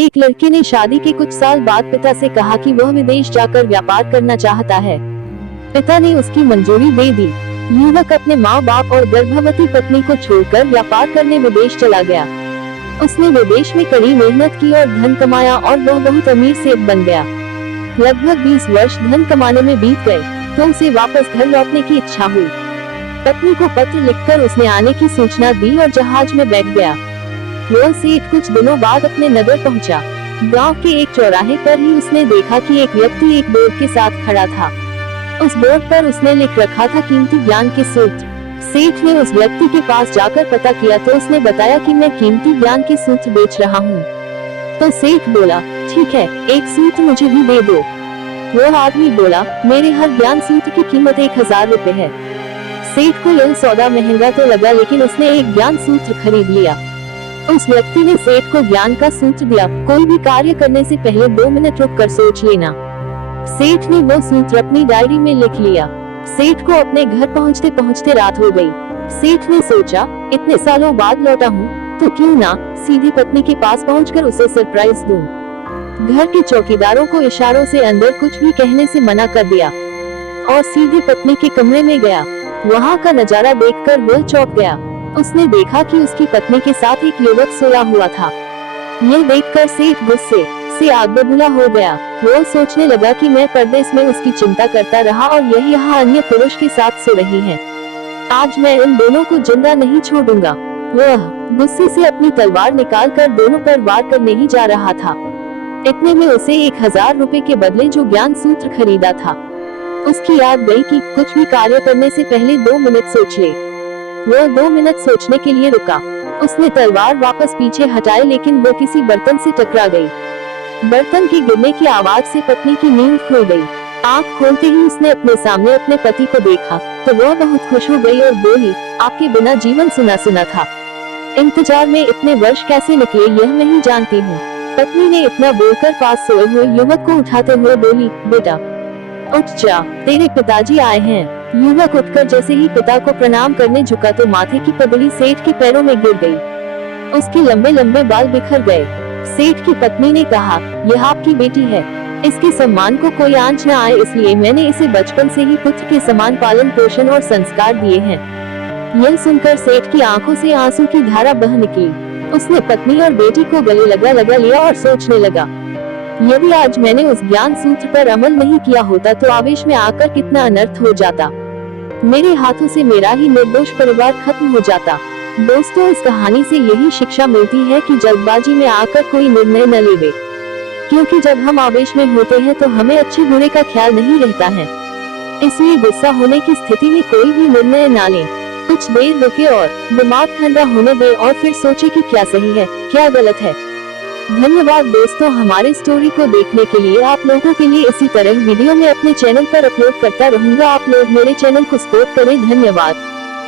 एक लड़के ने शादी के कुछ साल बाद पिता से कहा कि वह विदेश जाकर व्यापार करना चाहता है। पिता ने उसकी मंजूरी दे दी। युवक अपने माँ बाप और गर्भवती पत्नी को छोड़कर व्यापार करने विदेश चला गया। उसने विदेश में कड़ी मेहनत की और धन कमाया और वह बहुत अमीर सेठ बन गया। लगभग 20 वर्ष धन कमाने में बीत गए तो उसे वापस घर लौटने की इच्छा हुई। पत्नी को पत्र लिखकर उसने आने की सूचना दी और जहाज में बैठ गया। वह सेठ कुछ दिनों बाद अपने नगर पहुंचा। गांव के एक चौराहे पर ही उसने देखा कि एक व्यक्ति एक बोर्ड के साथ खड़ा था। उस बोर्ड पर उसने लिख रखा था कीमती ज्ञान के सूत्र। सेठ ने उस व्यक्ति के पास जाकर पता किया तो उसने बताया कि मैं कीमती ज्ञान के सूत्र बेच रहा हूँ। तो सेठ बोला, ठीक है, एक सूत्र मुझे भी दे दो। वह आदमी बोला, मेरे हर ज्ञान सूत्र की कीमत 1000 रुपए है। सेठ को यह सौदा महंगा तो लगा, लेकिन उसने एक ज्ञान सूत्र खरीद लिया। उस व्यक्ति ने सेठ को ज्ञान का सूत्र दिया, कोई भी कार्य करने से पहले 2 मिनट रुक कर सोच लेना। सेठ ने वो सूत्र अपनी डायरी में लिख लिया। सेठ को अपने घर पहुंचते पहुंचते रात हो गई। सेठ ने सोचा, इतने सालों बाद लौटा हूँ तो क्यों ना सीधी पत्नी के पास पहुंचकर उसे सरप्राइज दूं। घर के चौकीदारों को इशारों से अंदर कुछ भी कहने से मना कर दिया और सीधे पत्नी के कमरे में गया। वहाँ का नजारा देखकर वह चौंक गया। उसने देखा कि उसकी पत्नी के साथ एक युवक सोया हुआ था। यह देखकर सेठ गुस्से से आग बबूला हो गया। वो सोचने लगा कि मैं परदेश में उसकी चिंता करता रहा और यह यहाँ अन्य पुरुष के साथ सो रही है। आज मैं इन दोनों को जिंदा नहीं छोड़ूंगा। वह गुस्से से अपनी तलवार निकालकर दोनों पर वार करने ही जा रहा था। इतने में उसे 1000 रुपए के बदले जो ज्ञान सूत्र खरीदा था उसकी याद गई कि कुछ भी कार्य करने से पहले 2 मिनट सोच ले। वह 2 मिनट सोचने के लिए रुका। उसने तलवार वापस पीछे हटाई, लेकिन वो किसी बर्तन से टकरा गई। बर्तन के गिरने की आवाज से पत्नी की नींद खुल गई। आँख खोलते ही उसने अपने सामने अपने पति को देखा तो वह बहुत खुश हो गई और बोली, आपके बिना जीवन सुना सुना था। इंतजार में इतने वर्ष कैसे निकले यह मैं ही जानती हूँ। पत्नी ने इतना बोलकर पास सोए हुए युवक को उठाते हुए बोली, बेटा उठ जा, तेरे पिताजी आए हैं। युवक उठकर जैसे ही पिता को प्रणाम करने झुका तो माथे की पगड़ी सेठ के पैरों में गिर गई। उसके लंबे लंबे बाल बिखर गए। सेठ की पत्नी ने कहा, यह आपकी बेटी है, इसके सम्मान को कोई आंच न आए, इसलिए मैंने इसे बचपन से ही पुत्र के समान पालन पोषण और संस्कार दिए हैं। यह सुनकर सेठ की आंखों से आंसू की धारा बह निकली। उसने पत्नी और बेटी को गले लगा लिया और सोचने लगा, यदि आज मैंने उस ज्ञान सूत्र पर अमल नहीं किया होता तो आवेश में आकर कितना अनर्थ हो जाता। मेरे हाथों से मेरा ही निर्दोष परिवार खत्म हो जाता। दोस्तों, इस कहानी से यही शिक्षा मिलती है कि जल्दबाजी में आकर कोई निर्णय न लेवे, क्योंकि जब हम आवेश में होते हैं तो हमें अच्छे बुरे का ख्याल नहीं रहता है। इसलिए गुस्सा होने की स्थिति में कोई भी निर्णय न लें। कुछ देर रुके और दिमाग ठंडा होने दे और फिर सोचे कि क्या सही है क्या गलत है। धन्यवाद दोस्तों, हमारे स्टोरी को देखने के लिए। आप लोगों के लिए इसी तरह वीडियो में अपने चैनल पर अपलोड करता रहूंगा। आप लोग मेरे चैनल को सपोर्ट करें। धन्यवाद।